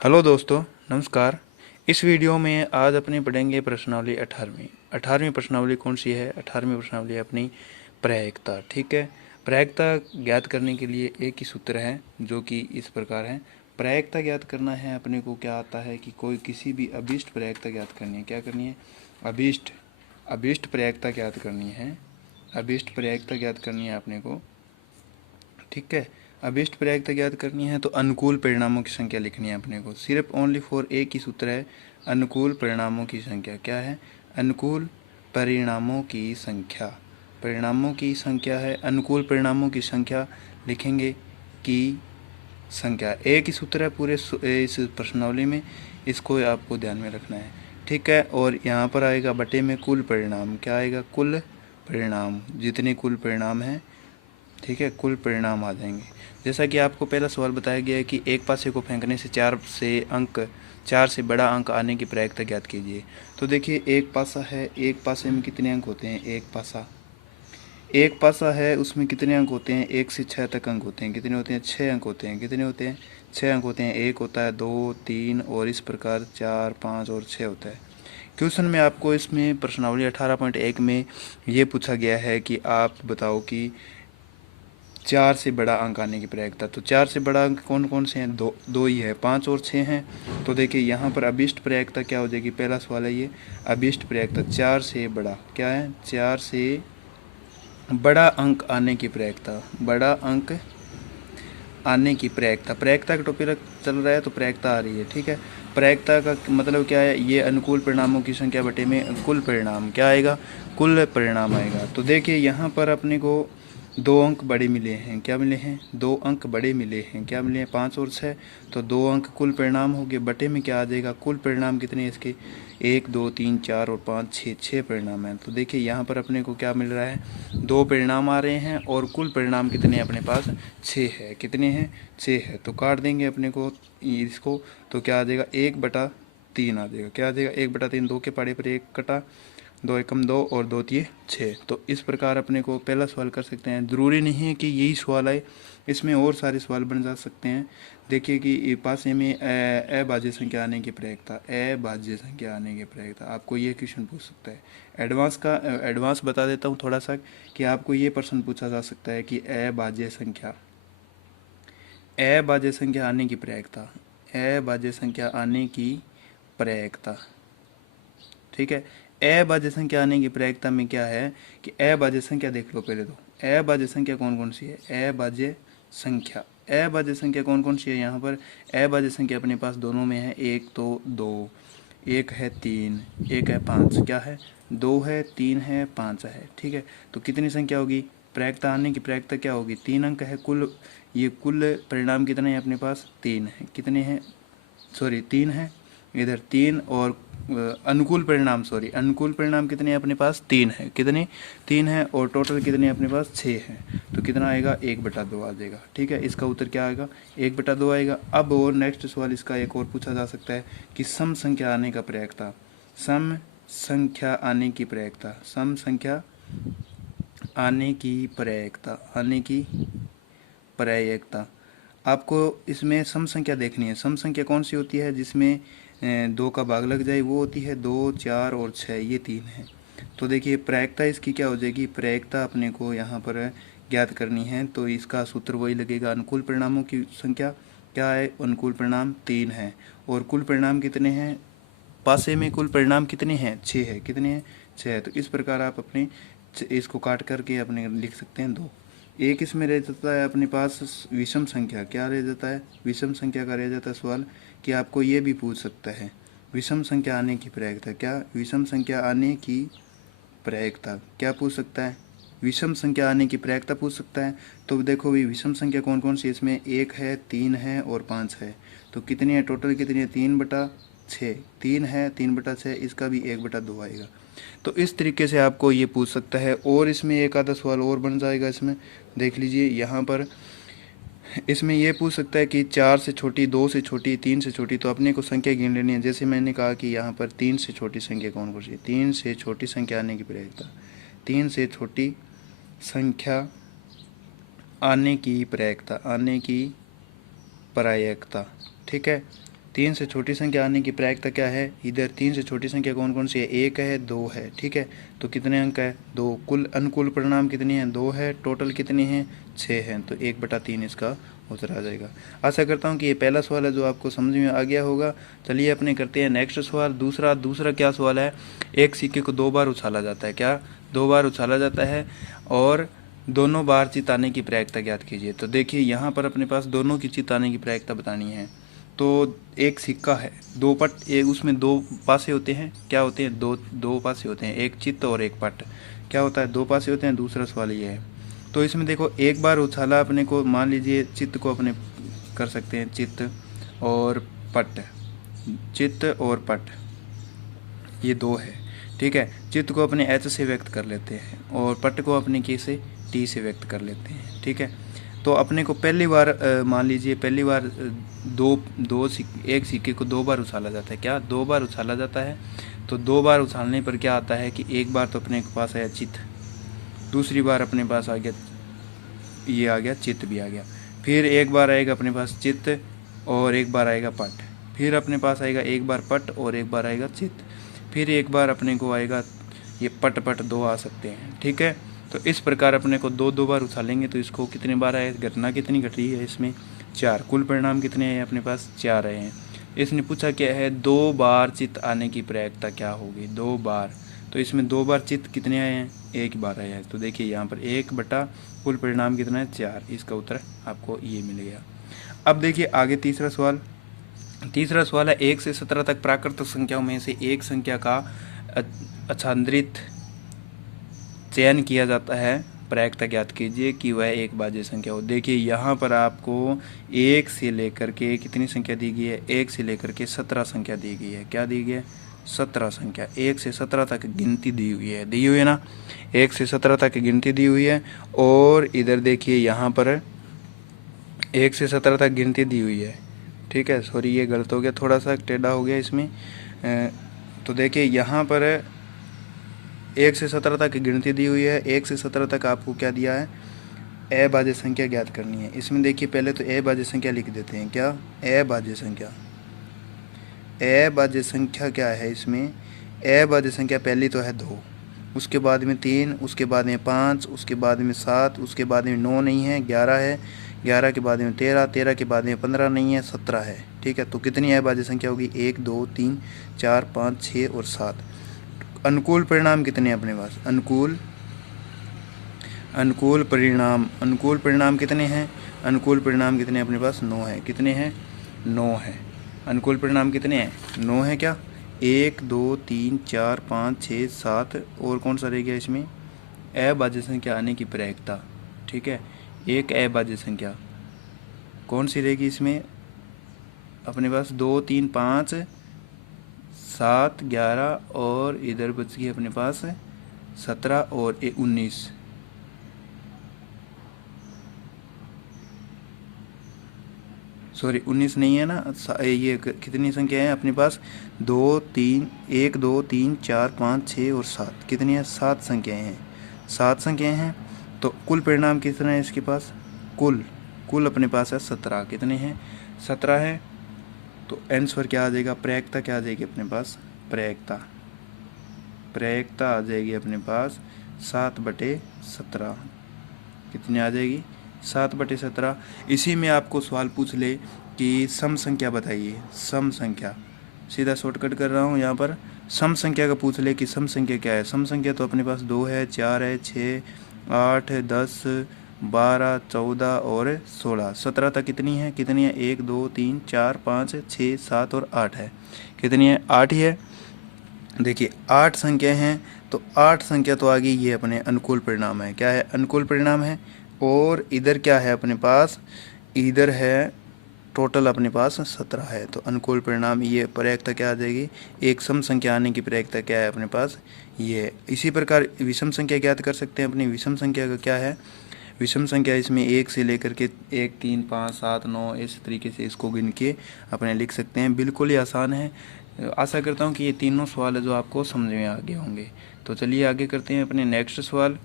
Hello दोस्तों, नमस्कार। इस वीडियो में आज अपने पढ़ेंगे प्रश्नावली 18वीं। 18वीं प्रश्नावली कौन सी है? 18वीं प्रश्नावली अपनी प्रायिकता। ठीक है, प्रायिकता ज्ञात करने के लिए एक ही सूत्र है जो कि इस प्रकार है। प्रायिकता ज्ञात करना है अपने को क्या आता है कि कोई किसी भी अभीष्ट प्रायिकता ज्ञात करनी है। क्या करनी है? अभीष्ट अभीष्ट प्रायिकता ज्ञात करनी है। अभीष्ट प्रायिकता ज्ञात करनी है अपने को। ठीक है, अभीष्ट प्रायिकता ज्ञात करनी है तो अनुकूल परिणामों की संख्या लिखनी है अपने को। सिर्फ ओनली फॉर एक ही सूत्र है, अनुकूल परिणामों की संख्या। क्या है? अनुकूल परिणामों की संख्या। परिणामों की संख्या है अनुकूल परिणामों की संख्या। लिखेंगे की संख्या। एक ही सूत्र है पूरे इस प्रश्नावली में, इसको आपको ध्यान में रखना है। ठीक है, और यहाँ पर आएगा बटे में कुल परिणाम। क्या आएगा? कुल परिणाम। जितने कुल परिणाम हैं, ठीक है, कुल परिणाम आ जाएंगे। जैसा कि आपको पहला सवाल बताया गया है कि एक पासे को फेंकने से चार से बड़ा अंक आने की प्रायिकता ज्ञात कीजिए। तो देखिए, एक पासा है, एक पासे में कितने अंक होते हैं? एक पासा है, उसमें कितने अंक होते हैं? 1 से 6 तक अंक होते हैं। कितने होते हैं? 6 अंक होते हैं। कितने होते हैं? 6 अंक होते हैं। एक होता है, 2, 3 और इस प्रकार 4, 5 और 6 होता है। क्वेश्चन में आपको इसमें प्रश्नावली 18.1 में ये पूछा गया है कि आप बताओ कि 4 से बड़ा अंक आने की प्रायिकता। तो 4 से बड़ा अंक कौन कौन से हैं? दो ही है, 5 और 6 हैं। तो देखिए यहाँ पर अभीष्ट प्रायिकता क्या हो जाएगी? पहला सवाल है ये, अभीष्ट प्रायिकता 4 से बड़ा। क्या है? 4 से बड़ा अंक आने की प्रायिकता। बड़ा अंक आने की प्रायिकता। प्रायिकता का टॉपिक चल रहा है तो प्रायिकता आ रही है। ठीक है, प्रायिकता का मतलब क्या है? ये अनुकूल परिणामों की संख्या बटे में कुल परिणाम। क्या आएगा? कुल परिणाम आएगा। तो देखिए यहाँ पर अपने को 2 अंक बड़े मिले हैं। क्या मिले हैं? 2 अंक बड़े मिले हैं। क्या मिले हैं? 5 और 6। तो 2 अंक कुल परिणाम हो गए। बटे में क्या आ जाएगा? कुल परिणाम कितने हैं इसके? 1, 2, 3, 4 और 5, 6 परिणाम हैं। तो देखिए यहाँ पर अपने को क्या मिल रहा है? 2 परिणाम आ रहे हैं और कुल परिणाम कितने हैं अपने पास? 6 है। कितने हैं? 6 है। तो काट देंगे अपने को इसको, तो क्या आ जाएगा? 1/3 आ जाएगा। क्या आ जाएगा? 1/3। 2 के पहाड़े पर 1 कटा, 2 एकम 2 और 2 तिये 6। तो इस प्रकार अपने को पहला सवाल कर सकते हैं। ज़रूरी नहीं है कि यही सवाल आए, इसमें और सारे सवाल बन जा सकते हैं। देखिए कि पासे में अभाज्य संख्या आने की प्रायिकता। अभाज्य संख्या आने की प्रायिकता आपको ये क्वेश्चन पूछ सकता है। एडवांस बता देता हूँ थोड़ा सा कि आपको ये प्रश्न पूछा जा सकता है कि अभाज्य संख्या आने की प्रायिकता। अभाज्य संख्या आने की प्रायिकता। ठीक है, अभाज्य संख्या आने की प्रायिकता में क्या है कि अभाज्य संख्या देख लो पहले। तो अभाज्य संख्या कौन कौन सी है? अभाज्य संख्या कौन कौन सी है? यहाँ पर अभाज्य संख्या अपने पास दोनों में है। एक तो 2, एक है 3, एक है 5। क्या है? 2 है, 3 है, 5 है। ठीक है, तो कितनी संख्या होगी? प्रायिकता आने की प्रायिकता क्या होगी? 3 अंक है कुल। ये कुल परिणाम कितने हैं अपने पास? 3 है। कितने हैं? सॉरी, 3 है इधर, 3 और अनुकूल परिणाम कितने हैं अपने पास? 3 है। कितने? 3 है। और टोटल कितने अपने पास? 6 है। तो कितना आएगा? 1/2 आ जाएगा। ठीक है, इसका उत्तर क्या आएगा? 1/2 आएगा। अब और नेक्स्ट सवाल इसका एक और पूछा जा सकता है कि सम संख्या आने का प्रायिकता। सम संख्या आने की प्रायिकता। सम संख्या आने की प्रायिकता। आने की प्रायिकता आपको इसमें सम संख्या देखनी है। सम संख्या कौन सी होती है? जिसमें 2 का भाग लग जाए, वो होती है 2, 4 और 6। ये 3 है। तो देखिए प्रायिकता इसकी क्या हो जाएगी? प्रायिकता अपने को यहाँ पर ज्ञात करनी है तो इसका सूत्र वही लगेगा, अनुकूल परिणामों की संख्या। क्या है? अनुकूल परिणाम 3 है। और कुल परिणाम कितने हैं? पासे में कुल परिणाम कितने हैं? 6 है। कितने हैं? 6 है। तो इस प्रकार आप अपने इसको काट करके अपने लिख सकते हैं 2। एक इसमें रह जाता है अपने पास विषम संख्या। क्या रह जाता है? विषम संख्या का रह जाता है सवाल कि आपको ये भी पूछ सकता है विषम संख्या आने की प्रायिकता। क्या? विषम संख्या आने की प्रायिकता क्या पूछ सकता है? विषम संख्या आने की प्रायिकता पूछ सकता है। तो देखो भी विषम संख्या कौन कौन सी? इसमें 1 है, 3 है और 5 है। तो कितनी है टोटल? कितनी है? 3/6। 3 है, 3/6। इसका भी 1/2 आएगा। तो इस तरीके से आपको ये पूछ सकता है। और इसमें एक आधा सवाल और बन जाएगा। इसमें देख लीजिए, यहाँ पर इसमें ये पूछ सकता है कि 4 से छोटी, 2 से छोटी, 3 से छोटी। तो अपने को संख्या गिन लेनी है। जैसे मैंने कहा कि यहाँ पर 3 से छोटी संख्या कौन कौन सी है? 3 से छोटी संख्या आने की प्रायिकता। 3 से छोटी संख्या आने की प्रायिकता। आने की प्रायिकता। ठीक है, 3 से छोटी संख्या आने की प्रायिकता क्या है? इधर 3 से छोटी संख्या कौन कौन सी है? 1 है, 2 है, ठीक है। तो कितने अंक है? 2। कुल अनुकूल परिणाम कितनी है? 2 है। टोटल कितनी है? 6 है। तो 1/3 इसका उत्तर आ जाएगा। आशा करता हूँ कि ये पहला सवाल है जो आपको समझ में आ गया होगा। चलिए अपने करते हैं नेक्स्ट सवाल। दूसरा क्या सवाल है? एक सिक्के को 2 बार उछाला जाता है। क्या? 2 बार उछाला जाता है और दोनों बार चित आने की प्रायिकता ज्ञात कीजिए। तो देखिए यहाँ पर अपने पास दोनों की चित आने की प्रायिकता बतानी है। तो एक सिक्का है, 2 पट, एक उसमें 2 पासे होते हैं। क्या होते हैं? दो पासे होते हैं, एक चित्त और एक पट। क्या होता है? 2 पासे होते हैं। दूसरा सवाल ये है। तो इसमें देखो एक बार उछाला अपने को, मान लीजिए चित्त को अपने कर सकते हैं चित्त और पट, चित्त और पट ये 2 है, ठीक है। चित्त को अपने एच से व्यक्त कर लेते हैं और पट को अपने के से टी से व्यक्त कर लेते हैं, ठीक है। तो अपने को पहली बार मान लीजिए पहली बार एक सिक्के को 2 बार उछाला जाता है। क्या? 2 बार उछाला जाता है। तो 2 बार उछालने पर क्या आता है कि एक बार तो अपने के पास आया चित्त, दूसरी बार अपने पास आ गया, ये आ गया चित्त भी आ गया। फिर एक बार आएगा अपने पास चित्त और एक बार आएगा पट। फिर अपने पास आएगा एक बार पट और एक बार आएगा चित्त। फिर एक बार अपने को आएगा ये पट 2 आ सकते हैं, ठीक है। तो इस प्रकार अपने को 2 बार उछालेंगे तो इसको कितने बार आए? घटना कितनी घट रही है इसमें? 4। कुल परिणाम कितने हैं अपने पास? 4 आए हैं। इसने पूछा क्या है? 2 बार चित्त आने की प्रायिकता क्या होगी? 2 बार। तो इसमें 2 बार चित्त कितने आए हैं? 1 बार आया है। तो देखिए यहाँ पर 1 बटा कुल परिणाम कितना है? 4। इसका उत्तर आपको ये मिल गया। अब देखिए आगे तीसरा सवाल है 1 से 17 तक प्राकृतिक संख्याओं में से एक संख्या का अछांद्रित चयन किया जाता है। प्रायिकता ज्ञात कीजिए कि वह एक भाज्य संख्या हो। देखिए यहाँ पर आपको 1 से लेकर के कितनी संख्या दी गई है? 1 से लेकर के 17 संख्या दी गई है। क्या दी गई है? 17 संख्या। 1 से 17 तक गिनती दी हुई है ना। 1 से 17 तक गिनती दी हुई है। और इधर देखिए यहाँ पर 1 से 17 तक गिनती दी हुई है, ठीक है। सॉरी ये गलत हो गया, थोड़ा सा टेढ़ा हो गया इसमें। तो देखिए यहाँ पर 1 से 17 तक गिनती दी हुई है। 1 से 17 तक आपको क्या दिया है? अभाज्य संख्या ज्ञात करनी है। इसमें देखिए पहले तो अभाज्य संख्या लिख देते हैं। क्या? अभाज्य संख्या। अभाज्य संख्या क्या है इसमें? अभाज्य संख्या पहली तो है 2, उसके बाद में 3, उसके बाद में 5, उसके बाद में 7, उसके बाद में 9 नहीं है, 11 है, 11 के बाद में 13, 13 के बाद में 15 नहीं है, 17 है, ठीक है। तो कितनी अभाज्य संख्या होगी? 1 2 3 4 5 6 और 7। अनुकूल परिणाम कितने हैं अपने पास? अनुकूल परिणाम कितने हैं? अनुकूल परिणाम कितने अपने पास? 9 है। कितने हैं? 9 है। अनुकूल परिणाम कितने हैं? 9 है। क्या? 1 2 3 4 5 6 7 और कौन सा रह गया इसमें? अभाज्य संख्या आने की प्रायिकता, ठीक है। एक अभाज्य संख्या कौन सी रहेगी इसमें अपने पास? 2 3 5 7 11 और इधर बच गई अपने पास 17 और 19। सॉरी 19 नहीं है ना। ये कितनी संख्या है अपने पास? 2 3 1 2 3 4 5 6 और 7। कितनी है? 7 संख्याएं हैं। 7 संख्याएं हैं। तो कुल परिणाम कितना है इसके पास? कुल अपने पास है 17। कितने हैं? 17 है। तो आंसर क्या आ जाएगा? प्रायिकता क्या आ जाएगी अपने पास? प्रायिकता आ जाएगी अपने पास 7/17। कितनी आ जाएगी? 7/17। इसी में आपको सवाल पूछ ले कि सम संख्या बताइए। सम संख्या सीधा शॉर्टकट कर रहा हूँ यहाँ पर। सम संख्या का पूछ ले कि सम संख्या क्या है। सम संख्या तो अपने पास 2 है, 4 है, 6 8 10 12 14 और 16। 17 तक कितनी है? 1 2 3 4 5 6 7 और 8 है। कितनी है? 8 ही है। देखिए 8 संख्या हैं। तो 8 संख्या तो आ गई, ये अपने अनुकूल परिणाम है। क्या है? अनुकूल परिणाम है। और इधर क्या है अपने पास? इधर है टोटल अपने पास 17 है। तो अनुकूल परिणाम ये प्रायिकता क्या आ जाएगी? एक सम संख्या आने की प्रायिकता क्या है अपने पास? ये। इसी प्रकार विषम संख्या ज्ञात कर सकते हैं। अपनी विषम संख्या का क्या है? विषम संख्या इसमें 1 से लेकर के 1 3 5 7 9 इस तरीके से इसको गिन के अपने लिख सकते हैं। बिल्कुल ही आसान है। आशा करता हूँ कि ये तीनों सवाल है जो आपको समझ में आ गए होंगे। तो चलिए आगे करते हैं अपने नेक्स्ट सवाल।